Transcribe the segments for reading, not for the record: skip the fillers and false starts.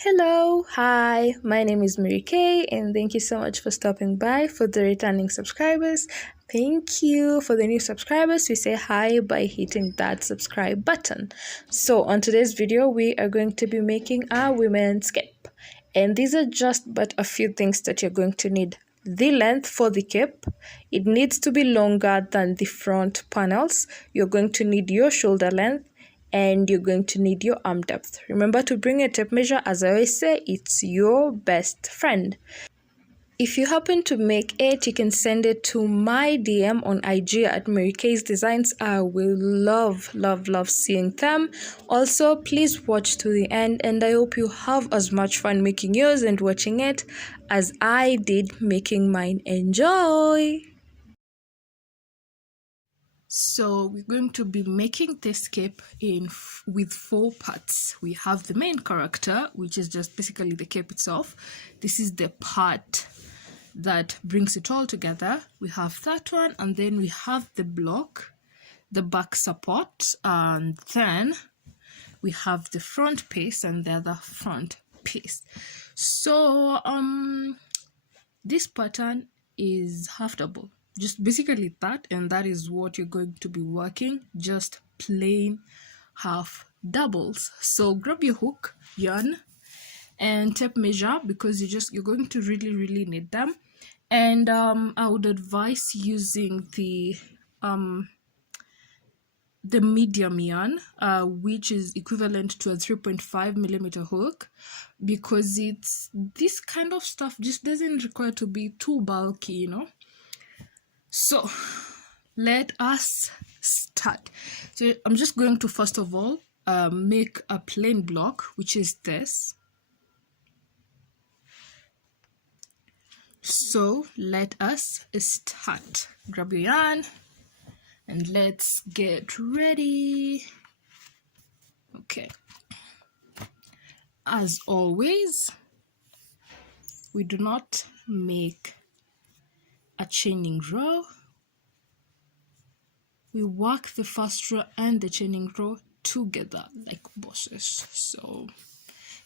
Hello, hi, my name is Mary Kay, and thank you so much for stopping by. For the returning subscribers, thank you. For the new subscribers, we say hi by hitting that subscribe button. So on today's video, we are going to be making a women's cape, and these are just but a few things that you're going to need. The length for the cape, it needs to be longer than the front panels. You're going to need your shoulder length, and you're going to need your arm depth. Remember to bring a tape measure. As I always say, it's your best friend. If you happen to make it, you can send it to my DM on IG at Mary Kay's Designs. I will love seeing them. Also, please watch to the end, and I hope you have as much fun making yours and watching it as I did making mine. Enjoy! So we're going to be making this cape with 4 parts. We have the main character, which is just basically the cape itself. This is the part that brings it all together. We have that one, and then we have the block, the back support, and then we have the front piece and the other front piece. So this pattern is half double, just basically that, and that is what you're going to be working, just plain half doubles. So grab your hook, yarn, and tape measure, because you're going to really need them. And I would advise using the medium yarn, which is equivalent to a 3.5 millimeter hook, because it's this kind of stuff just doesn't require to be too bulky, you know. So let us start. So I'm just going to first of all make a plain block, which is this. So let us start. Grab your yarn and let's get ready. Okay, as always, we do not make a chaining row. We work the first row and the chaining row together like bosses. So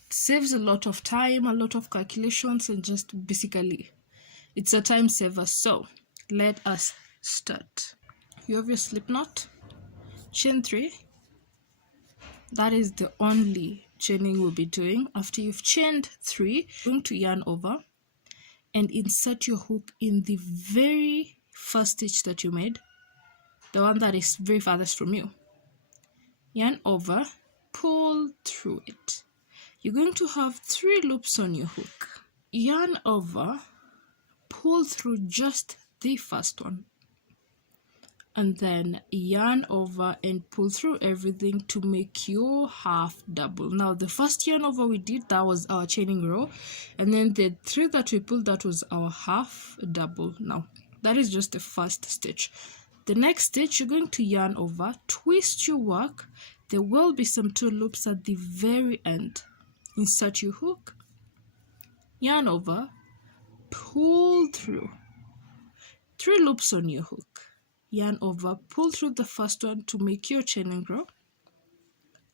it saves a lot of time, a lot of calculations, and just basically it's a time saver. So let us start. You have your slip knot, chain 3. That is the only chaining we'll be doing. After you've chained 3, you're going to yarn over and insert your hook in the very first stitch that you made, the one that is very farthest from you. Yarn over, pull through it. You're going to have 3 loops on your hook. Yarn over, pull through just the first one, and then yarn over and pull through everything to make your half double. Now the first yarn over we did, that was our chaining row, and then the 3 that we pulled, that was our half double. Now that is just the first stitch. The next stitch, you're going to yarn over, twist your work. There will be some 2 loops at the very end. Insert your hook, yarn over, pull through, 3 loops on your hook, yarn over, pull through the first one to make your chaining row,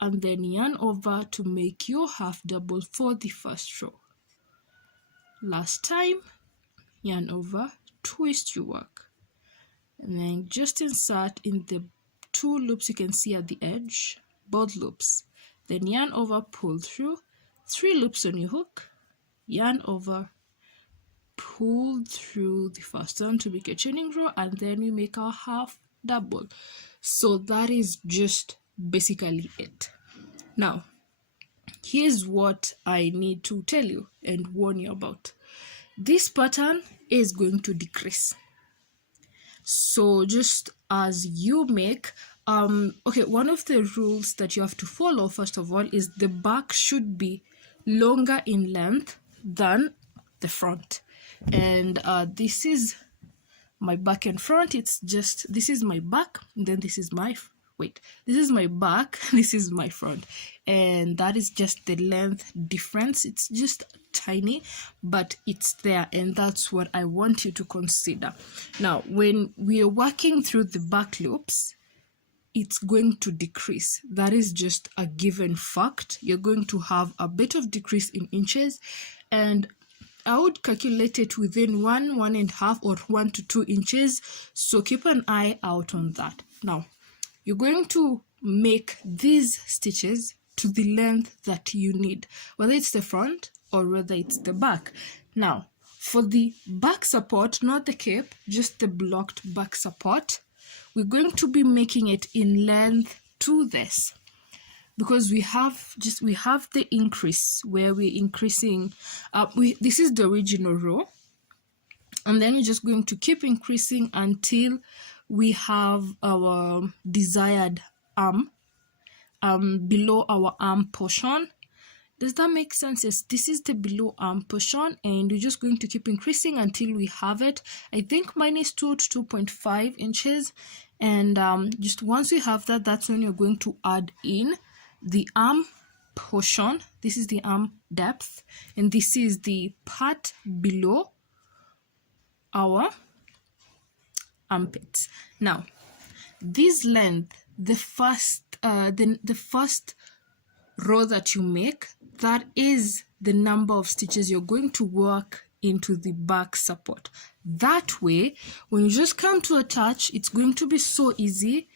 and then yarn over to make your half double for the first row. Last time, yarn over, twist your work, and then just insert in the 2 loops you can see at the edge, both loops. Then yarn over, pull through, 3 loops on your hook, yarn over, pull through the first one to make a chaining row, and then we make our half double. So that is just basically it. Now here's what I need to tell you and warn you about. This pattern is going to decrease, so just as you make okay, one of the rules that you have to follow first of all is the back should be longer in length than the front. And this is my back and front. It's just, this is my back, and then this is my this is my back, this is my front, and that is just the length difference. It's just tiny, but it's there, and that's what I want you to consider. Now when we are working through the back loops, it's going to decrease. That is just a given fact. You're going to have a bit of decrease in inches, and I would calculate it within 1.5 or 1 to 2 inches. So keep an eye out on that. Now, you're going to make these stitches to the length that you need, whether it's the front or whether it's the back. Now, for the back support, not the cape, just the blocked back support, we're going to be making it in length to this, because we have the increase where we're increasing. This is the original row, and then you're just going to keep increasing until we have our desired arm below our arm portion. Does that make sense? Yes, this is the below arm portion, and we're just going to keep increasing until we have it. I think mine is 2 to 2.5 inches, and just once we have that, that's when you're going to add in the arm portion. This is the arm depth, and this is the part below our armpits. Now, this length, the first row that you make, that is the number of stitches you're going to work into the back support. That way, when you just come to attach, it's going to be so easy,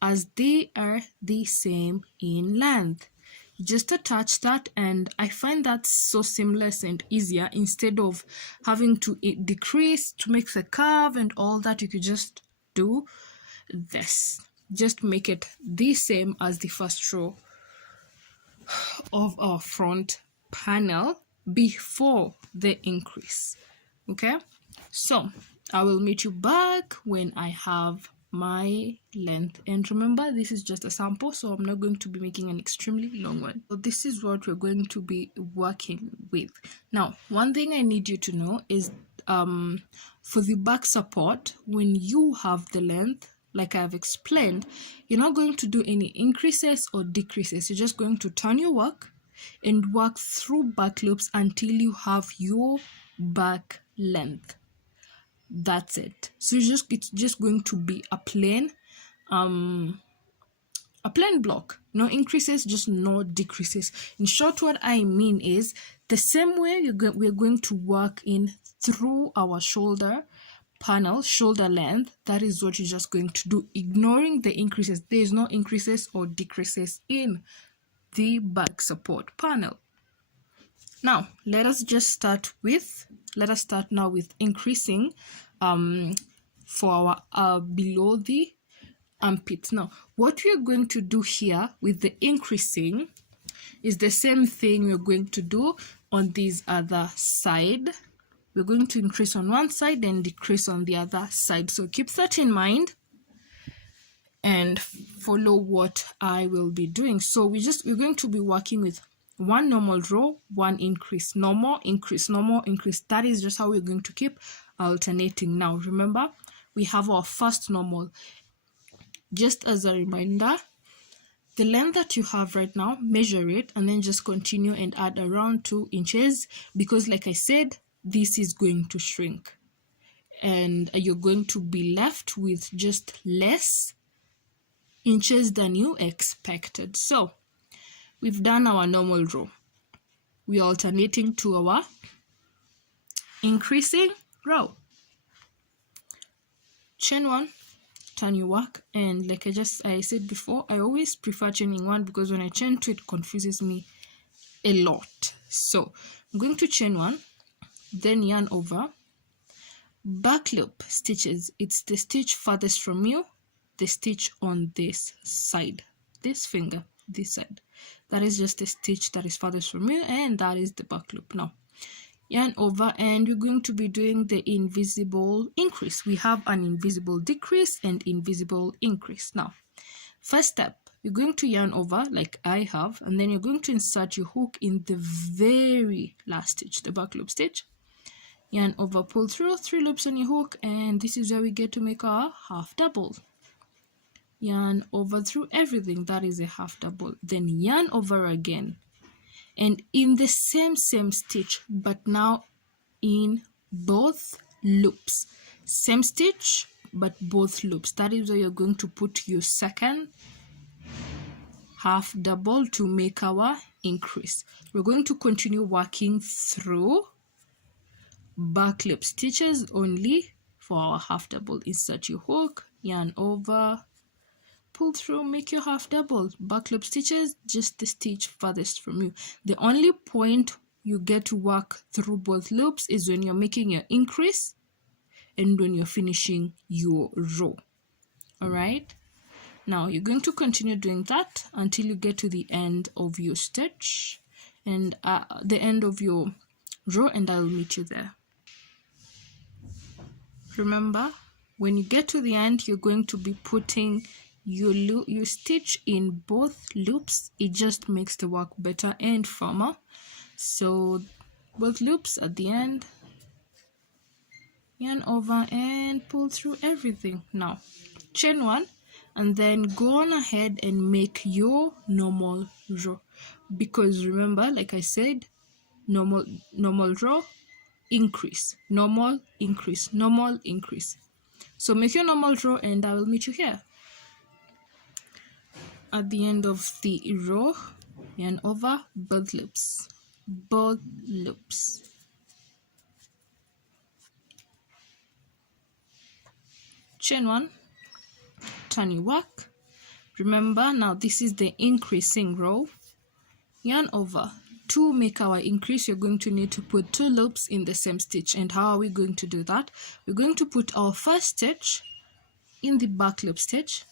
as they are the same in length. You just attach that, and I find that so seamless and easier. Instead of having to decrease to make the curve and all that, you could just do this. Just make it the same as the first row of our front panel before the increase. Okay, so I will meet you back when I have my length, and remember, this is just a sample, so I'm not going to be making an extremely long one. So this is what we're going to be working with. Now, one thing I need you to know is for the back support, when you have the length, like I've explained, you're not going to do any increases or decreases. You're just going to turn your work and work through back loops until you have your back length. That's it. So it's just going to be a plain block. No increases, just no decreases. In short, what I mean is the same way we're going to work in through our shoulder panel, shoulder length. That is what you're just going to do, ignoring the increases. There is no increases or decreases in the back support panel. Now let us start now with increasing for our below the armpits. Now what we are going to do here with the increasing is the same thing we're going to do on this other side. We're going to increase on one side and decrease on the other side. So keep that in mind and follow what I will be doing. So we're going to be working with one normal row, one increase, normal, increase, normal, increase. That is just how we're going to keep alternating. Now remember, we have our first normal. Just as a reminder, the length that you have right now, measure it and then just continue and add around 2 inches, because like I said, this is going to shrink and you're going to be left with just less inches than you expected. So we've done our normal row. We're alternating to our increasing row. Chain one, turn your work, and like I said before, I always prefer chaining one because when I chain two, it confuses me a lot. So I'm going to chain one, then yarn over, back loop stitches. It's the stitch farthest from you, the stitch on this side, this finger, this side. That is just the stitch that is farthest from you, and that is the back loop. Now yarn over, and we're going to be doing the invisible increase. We have an invisible decrease and invisible increase. Now first step, you're going to yarn over like I have, and then you're going to insert your hook in the very last stitch, the back loop stitch. Yarn over, pull through 3 loops on your hook, and this is where we get to make our half double. Yarn over through everything, that is a half double. Then yarn over again, and in the same stitch, but now in both loops. Same stitch, but both loops. That is where you're going to put your second half double to make our increase. We're going to continue working through back loop stitches only for our half double. Insert your hook, yarn over, pull through, make your half double. Back loop stitches, just the stitch farthest from you. The only point you get to work through both loops is when you're making your increase and when you're finishing your row. All right, now you're going to continue doing that until you get to the end of your stitch and the end of your row, and I'll meet you there. Remember, when you get to the end, you're going to be putting your stitch in both loops. It just makes the work better and firmer. So both loops at the end, yarn over and pull through everything. Now chain one and then go on ahead and make your normal row, because remember, like I said, normal row, increase, normal, increase, normal, increase. So make your normal row and I will meet you here. At the end of the row, yarn over, both loops, chain one, turn your work. Remember, now this is the increasing row. Yarn over. To make our increase, you're going to need to put 2 loops in the same stitch. And how are we going to do that? We're going to put our first stitch in the back loop stitch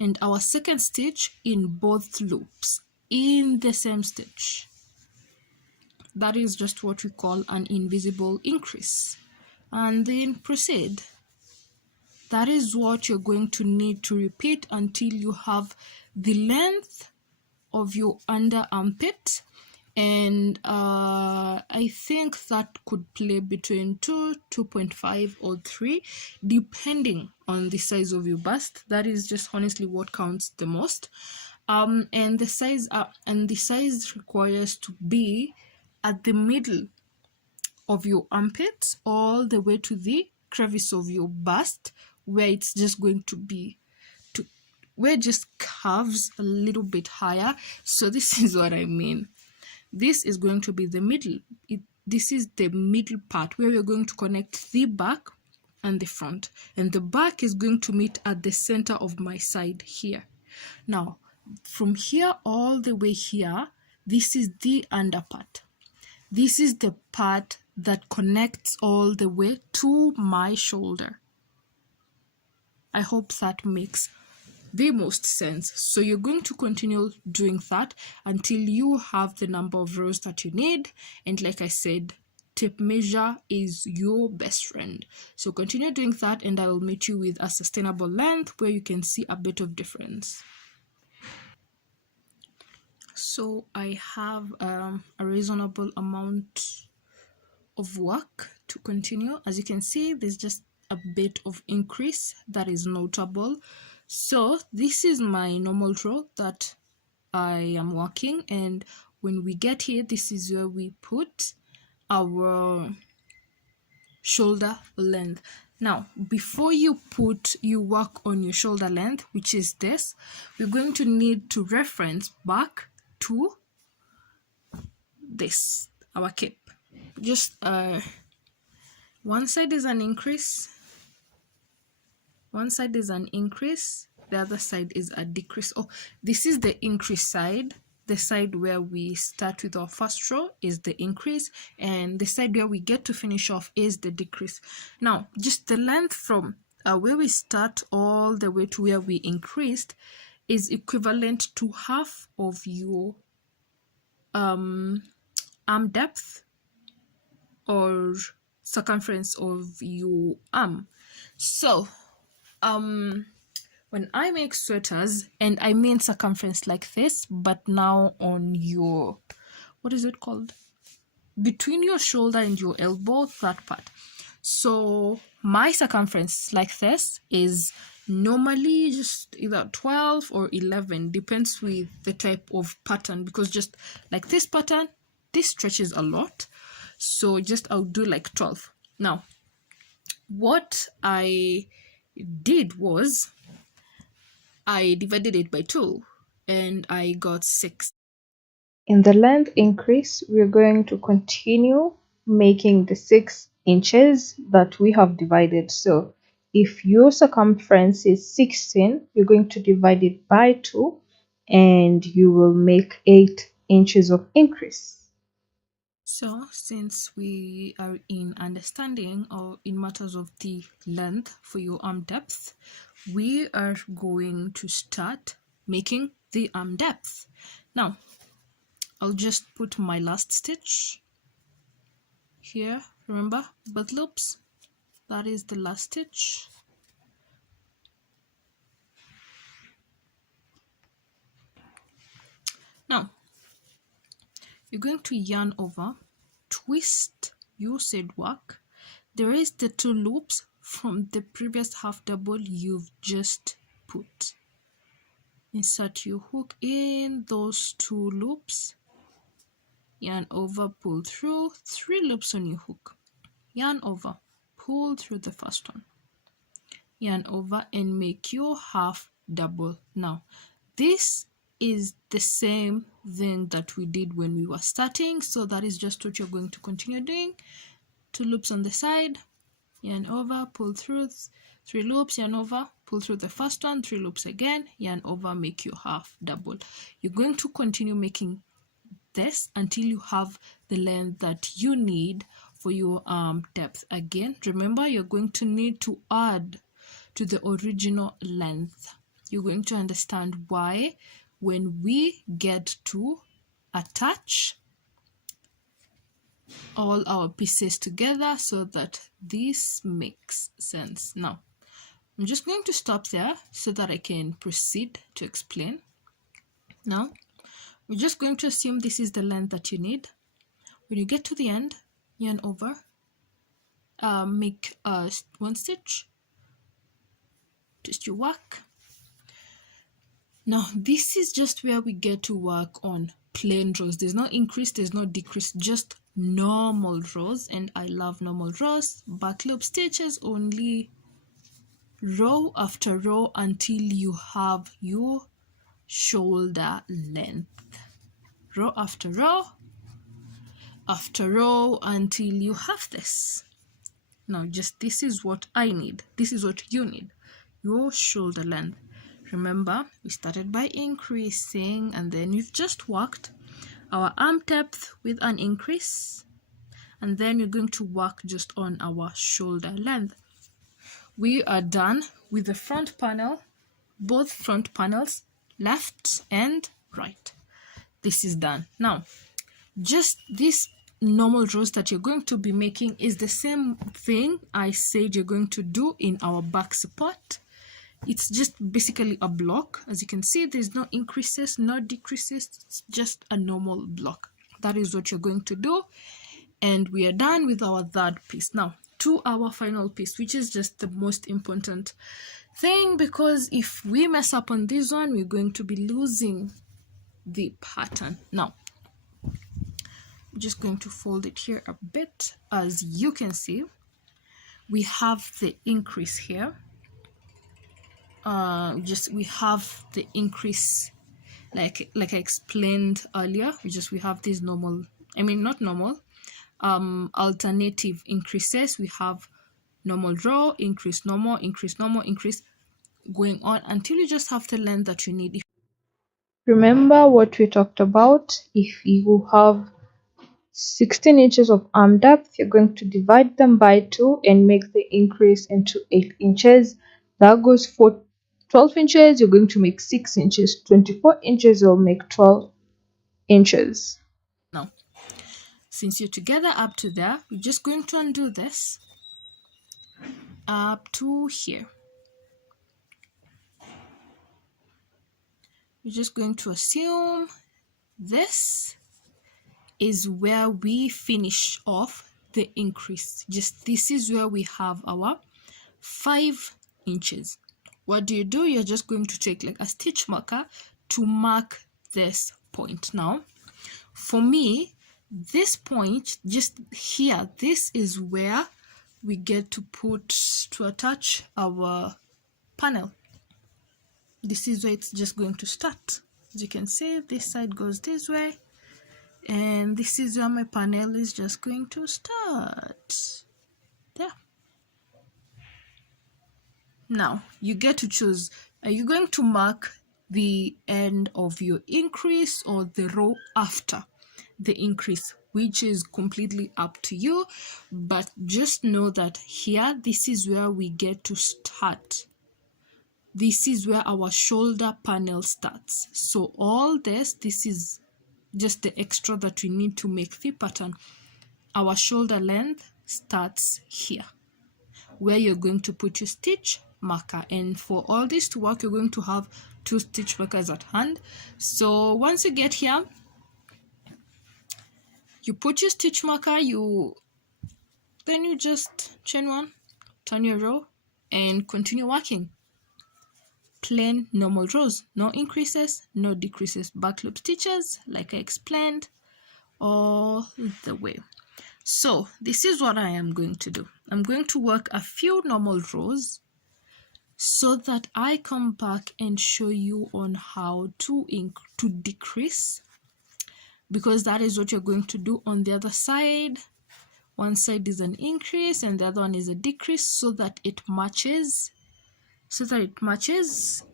and our second stitch in both loops in the same stitch. That is just what we call an invisible increase. And then proceed. That is what you're going to need to repeat until you have the length of your under armpit, and I think that could play between 2, 2.5 or 3 depending on the size of your bust. That is just honestly what counts the most. And the size requires to be at the middle of your armpit all the way to the crevice of your bust, where it's just going to be where it just curves a little bit higher. So this is what I mean. This is going to be the middle. This is the middle part where we're going to connect the back and the front, and the back is going to meet at the center of my side here. Now from here all the way here, this is the under part. This is the part that connects all the way to my shoulder. I hope that makes the most sense. So you're going to continue doing that until you have the number of rows that you need, and like I said, tape measure is your best friend. So continue doing that and I will meet you with a sustainable length where you can see a bit of difference. So I have a reasonable amount of work to continue. As you can see, there's just a bit of increase that is notable. So this is my normal row that I am working, and when we get here, this is where we put our shoulder length. Now before you work on your shoulder length, which is this, we're going to need to reference back to this, our cape. Just one side is an increase, one side is an increase, the other side is a decrease. Oh, this is the increase side. The side where we start with our first row is the increase, and the side where we get to finish off is the decrease. Now just the length from where we start all the way to where we increased is equivalent to half of your arm depth or circumference of your arm. So when I make sweaters, and I mean circumference like this, but now on your, what is it called, between your shoulder and your elbow, that part. So my circumference like this is normally just either 12 or 11, depends with the type of pattern, because just like this pattern, this stretches a lot, so just I'll do like 12. Now what I did was I divided it by 2 and I got 6. In the length increase, we're going to continue making the 6 inches that we have divided. So if your circumference is 16, you're going to divide it by 2 and you will make 8 inches of increase. So since we are in understanding or in matters of the length for your arm depth, we are going to start making the arm depth. Now, I'll just put my last stitch here. Remember, both loops, that is the last stitch. Now, you're going to yarn over, twist your seed work. There is the 2 loops from the previous half double you've just put. Insert your hook in those 2 loops, yarn over, pull through, 3 loops on your hook, yarn over, pull through the first one, yarn over, and make your half double. Now this is the same thing that we did when we were starting, so that is just what you're going to continue doing. 2 loops on the side, yarn over, pull through, 3 loops, yarn over, pull through the first one, 3 loops again, yarn over, make your half double. You're going to continue making this until you have the length that you need for your arm depth. Again, remember, you're going to need to add to the original length. You're going to understand why when we get to attach all our pieces together so that this makes sense. Now, I'm just going to stop there so that I can proceed to explain. Now, we're just going to assume this is the length that you need. When you get to the end, yarn over, make 1 stitch, twist your work. Now, this is just where we get to work on plain rows. There's no increase, there's no decrease, just normal rows, and I love normal rows. Back loop stitches only, row after row until you have your shoulder length. Row after row until you have this. Now, just this is what I need. This is what you need. Your shoulder length. Remember, we started by increasing, and then we've just worked our arm depth with an increase, and then we're going to work just on our shoulder length. We are done with the front panel, both front panels, left and right. This is done. Now, just this normal rows that you're going to be making is the same thing I said you're going to do in our back support. It's just basically a block. As you can see, there's no increases, no decreases. It's just a normal block. That is what you're going to do. And we are done with our 3rd piece. Now, to our final piece, which is just the most important thing, because if we mess up on this one, we're going to be losing the pattern. Now, I'm just going to fold it here a bit. As you can see, we have the increase here. We have the increase, like I explained earlier. We have these normal, not normal, alternative increases. We have normal row, increase, normal, increase, going on until you just have the length that you need. Remember what we talked about. If you have 16 inches of arm depth, you're going to divide them by 2 and make the increase into 8 inches. That goes for 12 inches, you're going to make 6 inches. 24 inches, you'll make 12 inches. Now, since you're together up to there, we're just going to undo this up to here. We're just going to assume this is where we finish off the increase. Just this is where we have our 5 inches. What do? You're just going to take like a stitch marker to mark this point. Now, for me, this point just here, this is where we get to attach our panel. This is where it's just going to start. As you can see, this side goes this way, and this is where my panel is just going to start. There. Now you get to choose, are you going to mark the end of your increase or the row after the increase, which is completely up to you, but just know that here, this is where we get to start. This is where our shoulder panel starts. So all this is just the extra that we need to make the pattern. Our shoulder length starts here, where you're going to put your stitch marker. And for all this to work, you're going to have 2 stitch markers at hand. So once you get here, you put your stitch marker, then you just chain 1, turn your row, and continue working. Plain normal rows, no increases, no decreases, back loop stitches like I explained all the way. So this is what I am going to do. I'm going to work a few normal rows so that I come back and show you on how to decrease, because that is what you're going to do on the other side. One side is an increase and the other one is a decrease, so that it matches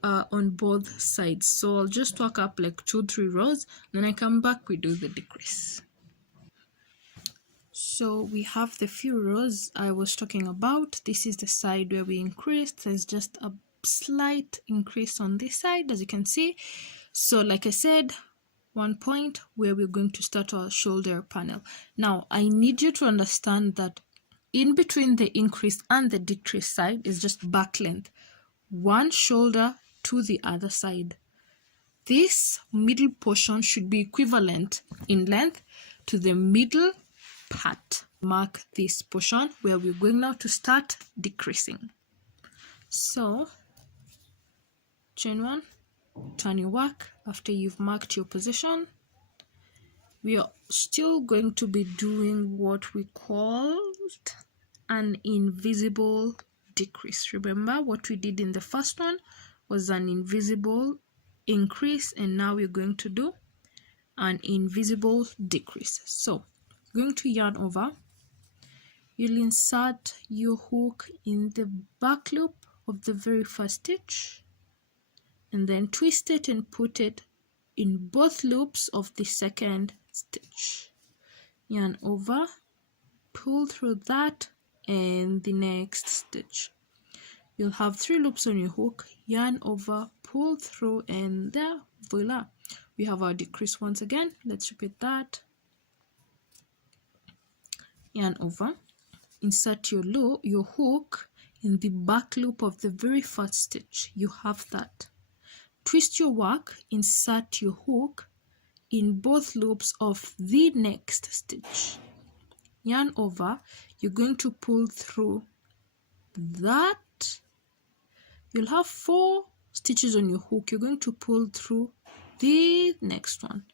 on both sides. So I'll just work up like 2-3 rows, then I come back, we do the decrease. So we have the few rows I was talking about. This is the side where we increased. There's just a slight increase on this side, as you can see. So like I said, one point where we're going to start our shoulder panel. Now I need you to understand that in between the increase and the decrease side is just back length, one shoulder to the other side. This middle portion should be equivalent in length to the middle part. Mark this portion where we're going now to start decreasing. So chain 1, turn your work. After you've marked your position, we are still going to be doing what we called an invisible decrease. Remember what we did in the first one was an invisible increase, and now we're going to do an invisible decrease. So going to yarn over, you'll insert your hook in the back loop of the very first stitch, and then twist it and put it in both loops of the second stitch. Yarn over, pull through that and the next stitch. You'll have 3 loops on your hook, yarn over, pull through, and there, voila, we have our decrease once again. Let's repeat that. Yarn over, insert your hook in the back loop of the very first stitch. You have that. Twist your work, insert your hook in both loops of the next stitch. Yarn over, you're going to pull through that. You'll have 4 stitches on your hook. You're going to pull through the next one.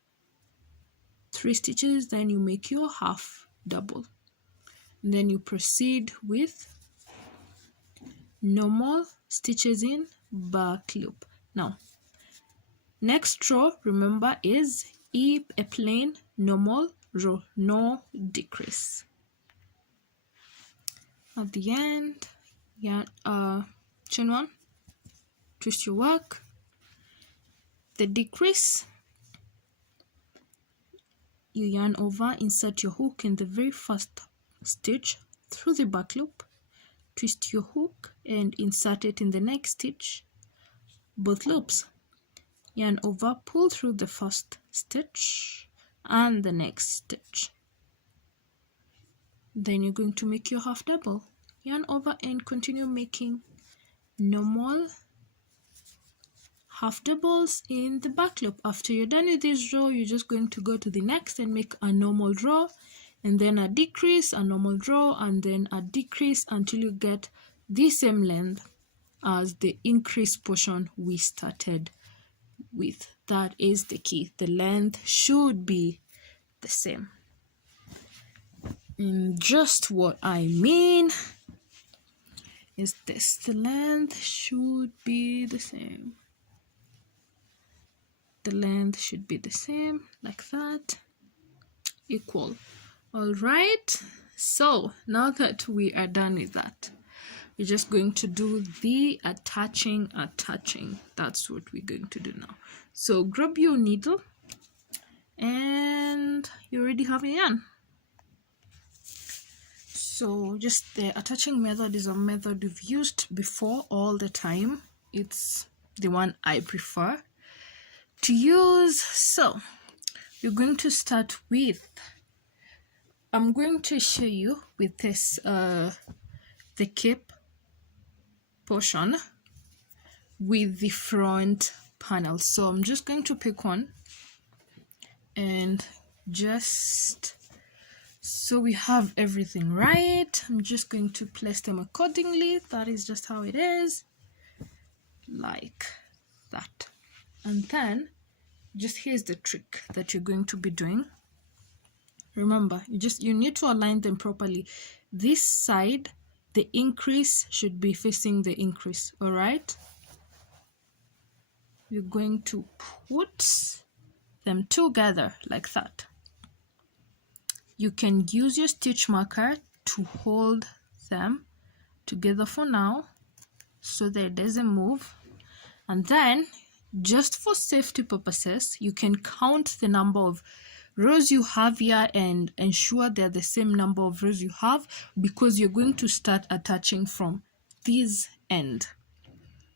3 stitches, then you make your half double. And then you proceed with normal stitches in back loop. Now, next row, remember, is a plain normal row, no decrease. At the end, chain 1, twist your work. The decrease, you yarn over, insert your hook in the very first stitch through the back loop, twist your hook and insert it in the next stitch, both loops. Yarn over, pull through the first stitch and the next stitch. Then you're going to make your half double. Yarn over and continue making normal half doubles in the back loop. After you're done with this row, you're just going to go to the next and make a normal row, and then a decrease, a normal row, and then a decrease until you get the same length as the increase portion we started with. That is the key. The length should be the same. And just what I mean is this. The length should be the same. The length should be the same, like that, equal. All right, so now that we are done with that, we're just going to do the attaching. That's what we're going to do now. So grab your needle and you already have a yarn. So just the attaching method is a method we've used before all the time. It's the one I prefer to use. So you're going to start with, I'm going to show you with this the cape portion with the front panel. So I'm just going to pick one, and just so we have everything right, I'm just going to place them accordingly. That is just how it is, like that. And then just here's the trick that you're going to be doing. Remember, you need to align them properly. This side, the increase should be facing the increase. All right, you're going to put them together like that. You can use your stitch marker to hold them together for now so that it doesn't move. And then, just for safety purposes, you can count the number of rows you have here and ensure they're the same number of rows you have, because you're going to start attaching from this end.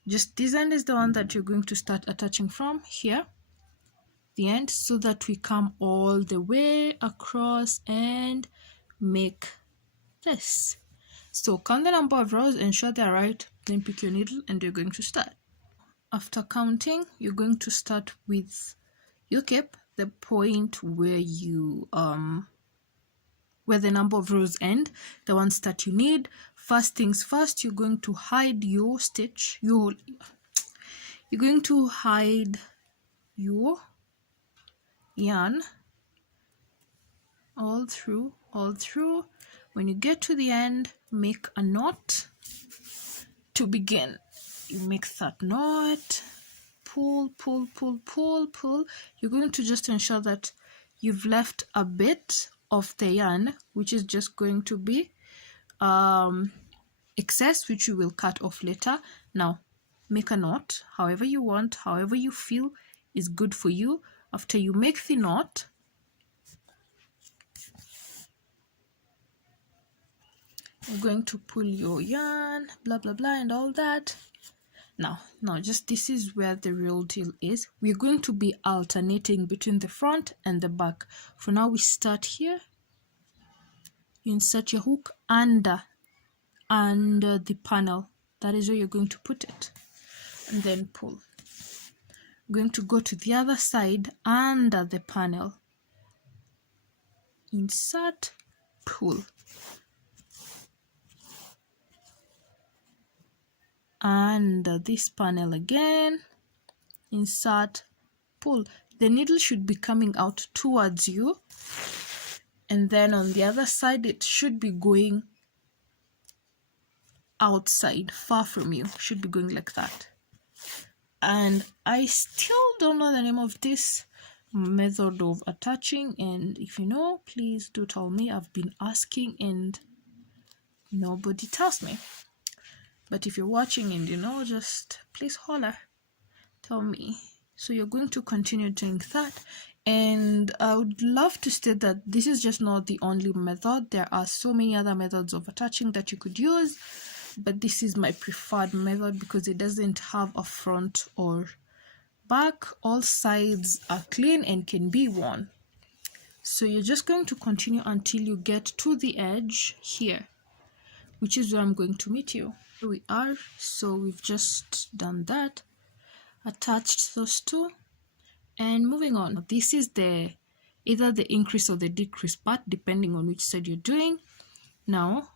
Just this end is the one that you're going to start attaching from here, the end, so that we come all the way across and make this. So count the number of rows, ensure they're right, then pick your needle and you're going to start. After counting, you're going to start with your cape, the point where you where the number of rows end, the ones that you need. First things first, you're going to hide your stitch. You're going to hide your yarn all through. When you get to the end, make a knot to begin. You make that knot, pull. You're going to just ensure that you've left a bit of the yarn, which is just going to be excess, which you will cut off later. Now make a knot however you want, however you feel is good for you. After you make the knot, you're going to pull your yarn, blah blah blah and all that. Now just this is where the real deal is. We're going to be alternating between the front and the back. For now, we start here. You insert your hook under the panel. That is where you're going to put it, and then pull. You're going to go to the other side under the panel, insert, pull, under this panel again, insert, pull. The needle should be coming out towards you, and then on the other side it should be going outside, far from you, should be going like that. And I still don't know the name of this method of attaching, and if you know, please do tell me. I've been asking and nobody tells me. But if you're watching and you know, just please holler, tell me. So you're going to continue doing that. And I would love to state that this is just not the only method. There are so many other methods of attaching that you could use, but this is my preferred method because it doesn't have a front or back. All sides are clean and can be worn. So you're just going to continue until you get to the edge here, which is where I'm going to meet you. Here we are. So we've just done that, attached those two, and moving on. This is either the increase or the decrease part, depending on which side you're doing. Now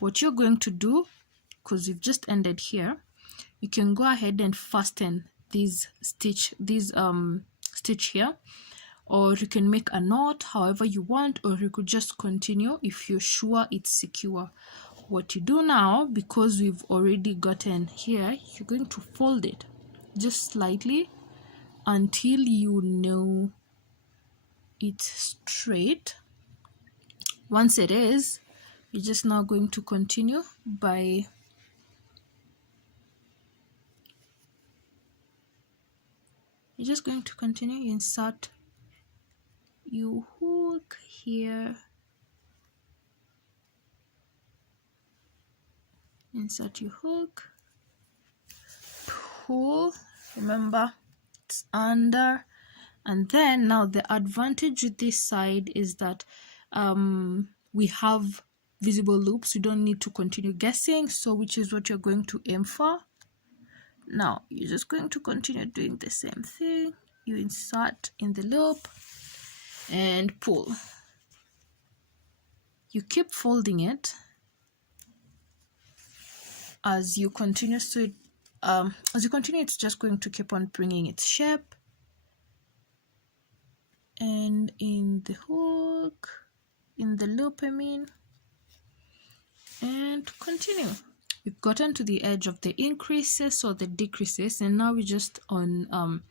what you're going to do, because you've just ended here, you can go ahead and fasten this stitch here, or you can make a knot however you want, or you could just continue if you're sure it's secure. what you do now, because we've already gotten here, you're going to fold it just slightly until you know it's straight. Once it is, you're just now going to continue by you insert, you hook here, insert your hook, pull, remember it's under. And then now the advantage with this side is that we have visible loops. You don't need to continue guessing, so which is what you're going to aim for. Now you're just going to continue doing the same thing. You insert in the loop and pull. You keep folding it as you continue, so it's just going to keep on bringing its shape. And in the hook, in the loop, I mean, and continue. We've gotten to the edge of the increases or the decreases, and now we're just on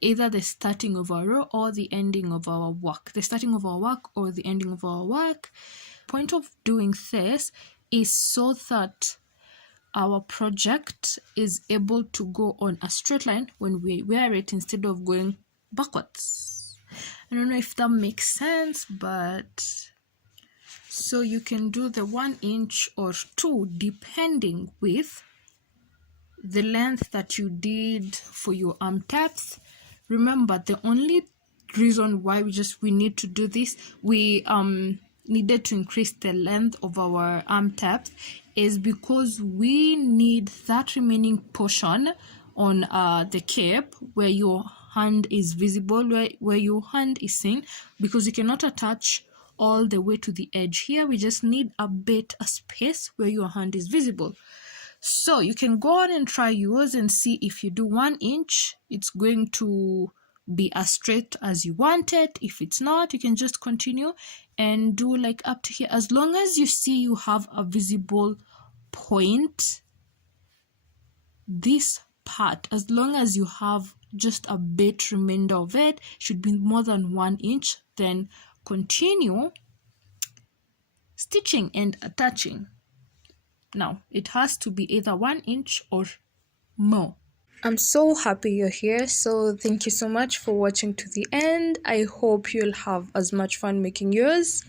either the starting of our row or the ending of our work. The starting of our work or the ending of our work. Point of doing this is so that our project is able to go on a straight line when we wear it instead of going backwards. I don't know if that makes sense, but so you can do the 1 inch or 2 depending with the length that you did for your arm depth. Remember, the only reason why we need to do this, we needed to increase the length of our arm depth, is because we need that remaining portion on the cape where your hand is visible, where your hand is seen, because you cannot attach all the way to the edge here. We just need a space where your hand is visible. So you can go on and try yours and see if you do 1 inch, it's going to be as straight as you want it. If it's not, you can just continue and do like up to here. As long as you see you have a visible point, this part, as long as you have just a bit remainder of it, should be more than 1 inch, then continue stitching and attaching. Now it has to be either 1 inch or more. I'm so happy you're here, so thank you so much for watching to the end. I hope you'll have as much fun making yours.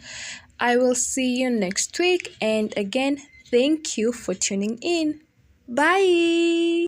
I will see you next week, and again, thank you for tuning in. Bye.